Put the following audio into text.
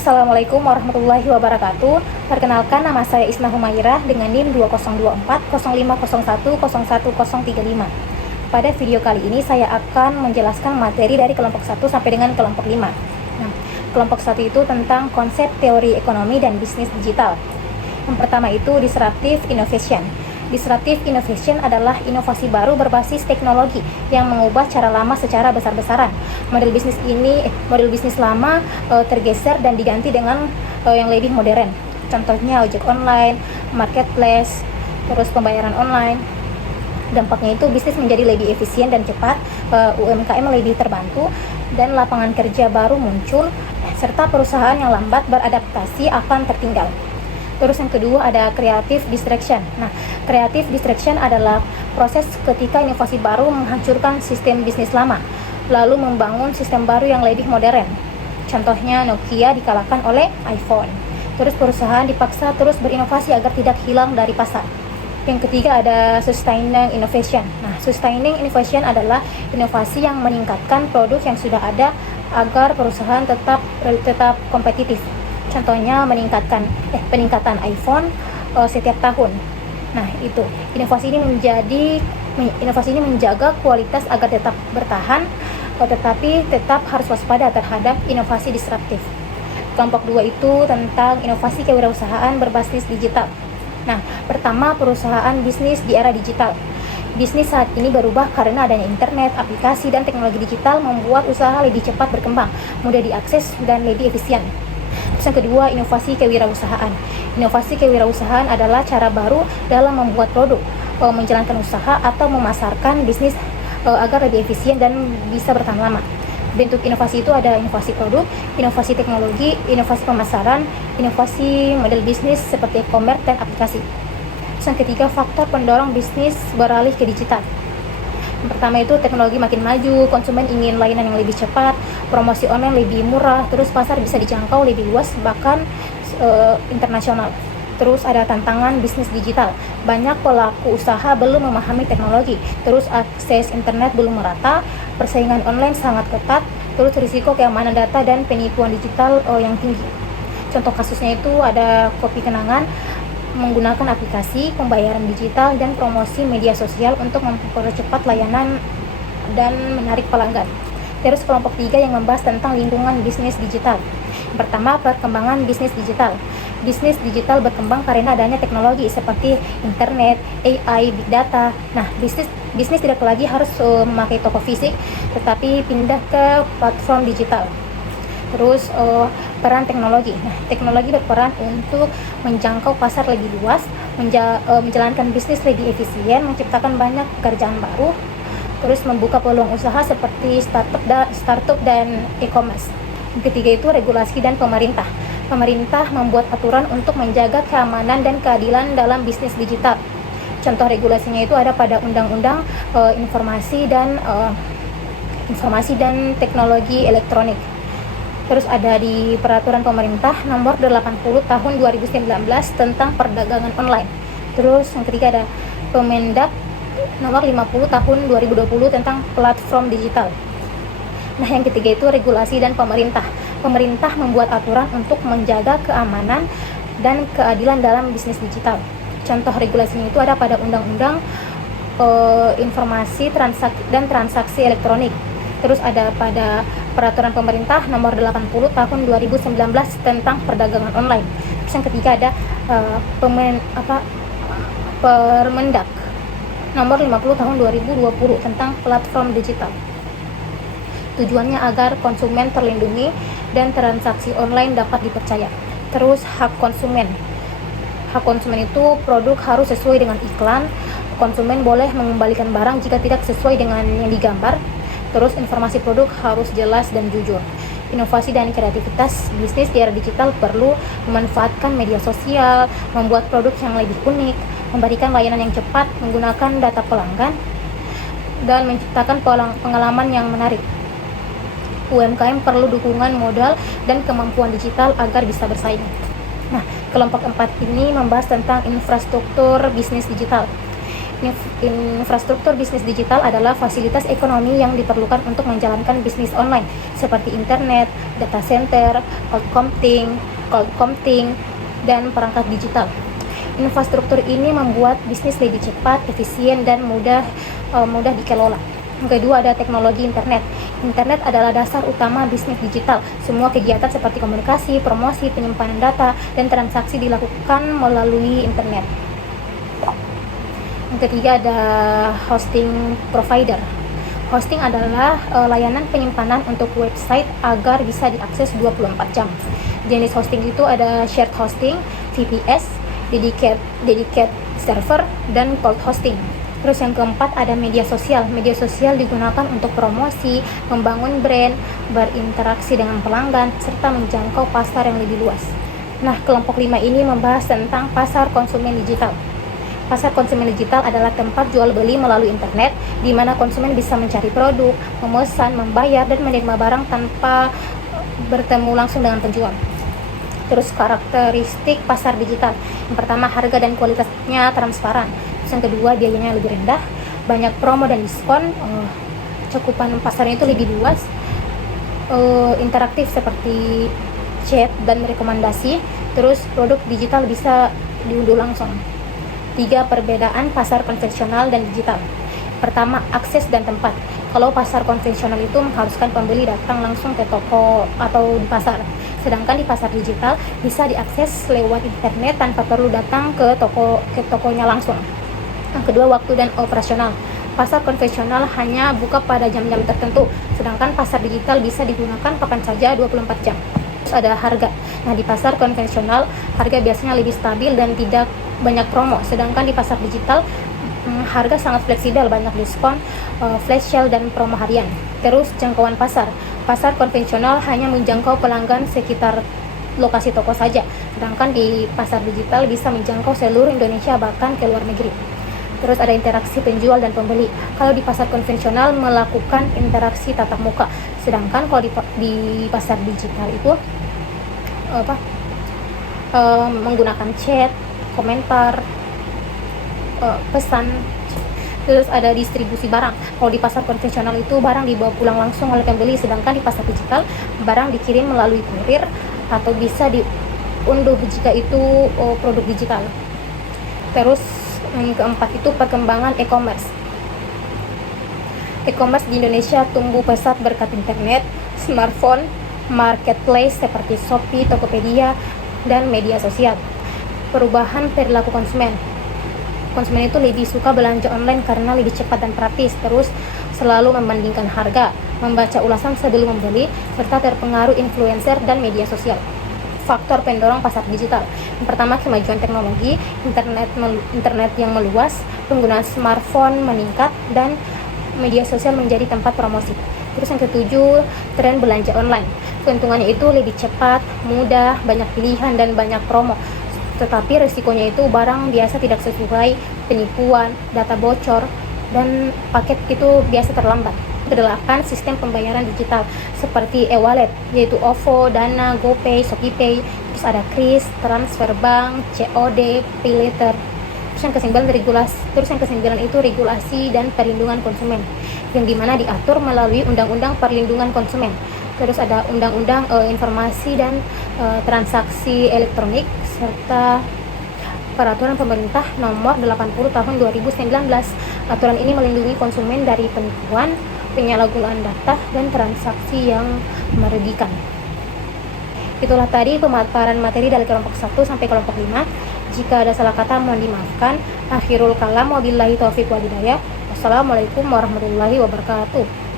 Assalamualaikum warahmatullahi wabarakatuh. Perkenalkan, nama saya Isma Humairah dengan NIM 2024 Pada video kali ini saya akan menjelaskan materi dari kelompok 1 sampai dengan kelompok 5. Nah, kelompok 1 itu tentang konsep teori ekonomi dan bisnis digital. Yang pertama itu disruptive innovation. Disruptive innovation adalah inovasi baru berbasis teknologi yang mengubah cara lama secara besar-besaran. Model bisnis lama tergeser dan diganti dengan yang lebih modern. Contohnya ojek online, marketplace, terus pembayaran online. Dampaknya itu bisnis menjadi lebih efisien dan cepat, UMKM lebih terbantu, dan lapangan kerja baru muncul, serta perusahaan yang lambat beradaptasi akan tertinggal. Terus yang kedua ada creative distraction. Nah, creative distraction adalah proses ketika inovasi baru menghancurkan sistem bisnis lama, lalu membangun sistem baru yang lebih modern. Contohnya Nokia dikalahkan oleh iPhone. Terus perusahaan dipaksa terus berinovasi agar tidak hilang dari pasar. Yang ketiga ada sustaining innovation. Nah, sustaining innovation adalah inovasi yang meningkatkan produk yang sudah ada agar perusahaan tetap kompetitif. Contohnya peningkatan iPhone setiap tahun. Nah, itu inovasi ini menjaga kualitas agar tetap bertahan, tetapi tetap harus waspada terhadap inovasi disruptif. Kelompok 2 itu tentang inovasi kewirausahaan berbasis digital. Nah, pertama, perusahaan bisnis di era digital. Bisnis saat ini berubah karena adanya internet, aplikasi, dan teknologi digital membuat usaha lebih cepat berkembang, mudah diakses, dan lebih efisien. Terus yang kedua, inovasi kewirausahaan. Inovasi kewirausahaan adalah cara baru dalam membuat produk, menjalankan usaha, atau memasarkan bisnis agar lebih efisien dan bisa bertahan lama. Bentuk inovasi itu ada inovasi produk, inovasi teknologi, inovasi pemasaran, inovasi model bisnis seperti e-commerce dan aplikasi. Terus yang ketiga, faktor pendorong bisnis beralih ke digital. Yang pertama itu teknologi makin maju, konsumen ingin layanan yang lebih cepat, promosi online lebih murah, terus pasar bisa dijangkau lebih luas, bahkan internasional. Terus ada tantangan bisnis digital. Banyak pelaku usaha belum memahami teknologi, terus akses internet belum merata, persaingan online sangat ketat, terus risiko keamanan data dan penipuan digital yang tinggi. Contoh kasusnya itu ada kopi kenangan menggunakan aplikasi pembayaran digital dan promosi media sosial untuk mempercepat layanan dan menarik pelanggan. Terus kelompok 3 yang membahas tentang lingkungan bisnis digital. Pertama, perkembangan bisnis digital. Bisnis digital berkembang karena adanya teknologi seperti internet, AI, big data. Nah, bisnis tidak lagi harus memakai toko fisik, tetapi pindah ke platform digital. Terus peran teknologi. Nah, teknologi berperan untuk menjangkau pasar lebih luas, menjalankan bisnis lebih efisien, menciptakan banyak pekerjaan baru, terus membuka peluang usaha seperti startup dan e-commerce. Yang ketiga itu regulasi dan pemerintah. Pemerintah membuat aturan untuk menjaga keamanan dan keadilan dalam bisnis digital. Contoh regulasinya itu ada pada Undang-Undang Informasi dan Teknologi Elektronik. Terus ada di Peraturan Pemerintah Nomor 80 Tahun 2019 tentang perdagangan online. Terus yang ketiga ada Permendag Nomor 50 Tahun 2020 tentang platform digital. Nah, yang ketiga itu regulasi dan pemerintah. Pemerintah membuat aturan untuk menjaga keamanan dan keadilan dalam bisnis digital. Contoh regulasinya itu ada pada Undang-Undang Informasi dan Transaksi Elektronik. Terus ada pada Peraturan Pemerintah Nomor 80 Tahun 2019 tentang perdagangan online. Terus yang ketiga ada Permendag Nomor 50 Tahun 2020 tentang platform digital. Tujuannya agar konsumen terlindungi dan transaksi online dapat dipercaya. Terus hak konsumen. Hak konsumen itu produk harus sesuai dengan iklan. Konsumen boleh mengembalikan barang jika tidak sesuai dengan yang digambar. Terus informasi produk harus jelas dan jujur. Inovasi dan kreativitas bisnis di era digital perlu memanfaatkan media sosial, membuat produk yang lebih unik, memberikan layanan yang cepat, menggunakan data pelanggan, dan menciptakan pengalaman yang menarik. UMKM perlu dukungan modal dan kemampuan digital agar bisa bersaing. Nah, kelompok 4 ini membahas tentang infrastruktur bisnis digital. Infrastruktur bisnis digital adalah fasilitas ekonomi yang diperlukan untuk menjalankan bisnis online seperti internet, data center, cloud computing, dan perangkat digital. Infrastruktur ini membuat bisnis lebih cepat, efisien, dan mudah dikelola. Yang kedua ada teknologi internet. Internet adalah dasar utama bisnis digital. Semua kegiatan seperti komunikasi, promosi, penyimpanan data, dan transaksi dilakukan melalui internet. Yang ketiga ada hosting provider. Hosting adalah layanan penyimpanan untuk website agar bisa diakses 24 jam. Jenis hosting itu ada shared hosting, VPS, dedicated server, dan cloud hosting. Terus yang keempat ada media sosial. Media sosial digunakan untuk promosi, membangun brand, berinteraksi dengan pelanggan, serta menjangkau pasar yang lebih luas. Nah, kelompok 5 ini membahas tentang pasar konsumen digital. Pasar konsumen digital adalah tempat jual beli melalui internet, di mana konsumen bisa mencari produk, memesan, membayar, dan menerima barang tanpa bertemu langsung dengan penjual. Terus karakteristik pasar digital. Yang pertama, harga dan kualitasnya transparan. Terus yang kedua, biayanya lebih rendah, banyak promo dan diskon, cakupan pasarnya itu lebih luas, interaktif seperti chat dan rekomendasi. Terus produk digital bisa diunduh langsung. 3. Perbedaan pasar konvensional dan digital. Pertama, akses dan tempat. Kalau pasar konvensional itu mengharuskan pembeli datang langsung ke toko atau di pasar. Sedangkan di pasar digital bisa diakses lewat internet tanpa perlu datang ke tokonya langsung. Yang kedua, waktu dan operasional. Pasar konvensional hanya buka pada jam-jam tertentu, sedangkan pasar digital bisa digunakan kapan saja 24 jam. Terus ada harga. Nah, di pasar konvensional harga biasanya lebih stabil dan tidak banyak promo, sedangkan di pasar digital harga sangat fleksibel, banyak diskon, flash sale, dan promo harian. Terus jangkauan pasar. Pasar konvensional hanya menjangkau pelanggan sekitar lokasi toko saja, sedangkan di pasar digital bisa menjangkau seluruh Indonesia bahkan ke luar negeri. Terus ada interaksi penjual dan pembeli. Kalau di pasar konvensional melakukan interaksi tatap muka, sedangkan kalau di pasar digital itu menggunakan chat, komentar, pesan. Terus ada distribusi barang. Kalau di pasar konvensional itu barang dibawa pulang langsung oleh pembeli, sedangkan di pasar digital barang dikirim melalui kurir atau bisa diunduh jika itu produk digital. Terus yang keempat itu perkembangan e-commerce. E-commerce di Indonesia tumbuh pesat berkat internet, smartphone, marketplace seperti Shopee, Tokopedia, dan media sosial. Perubahan perilaku konsumen. Konsumen itu lebih suka belanja online karena lebih cepat dan praktis. Terus selalu membandingkan harga, membaca ulasan sebelum membeli, serta terpengaruh influencer dan media sosial. Faktor pendorong pasar digital. Yang pertama, kemajuan teknologi, internet yang meluas, penggunaan smartphone meningkat, dan media sosial menjadi tempat promosi. Terus yang ketujuh, tren belanja online. Keuntungannya itu lebih cepat, mudah, banyak pilihan, dan banyak promo. Tetapi resikonya itu barang biasa tidak sesuai, penipuan, data bocor, dan paket itu biasa terlambat. Kedelapan, sistem pembayaran digital seperti e-wallet, yaitu OVO, Dana, GoPay, ShopeePay. Terus ada Kris, transfer bank, COD, Pay Later. Terus yang kesembilan itu regulasi dan perlindungan konsumen, yang dimana diatur melalui Undang-Undang Perlindungan Konsumen. Terus ada Undang-Undang Informasi dan Transaksi Elektronik, serta Peraturan Pemerintah Nomor 80 Tahun 2019. Aturan ini melindungi konsumen dari penipuan, penyalahgunaan data, dan transaksi yang merugikan. Itulah tadi pemaparan materi dari kelompok 1 sampai kelompok 5. Jika ada salah kata mohon dimaafkan. Akhirul kalam, wabillahi taufiq wal hidayah. Wassalamualaikum warahmatullahi wabarakatuh.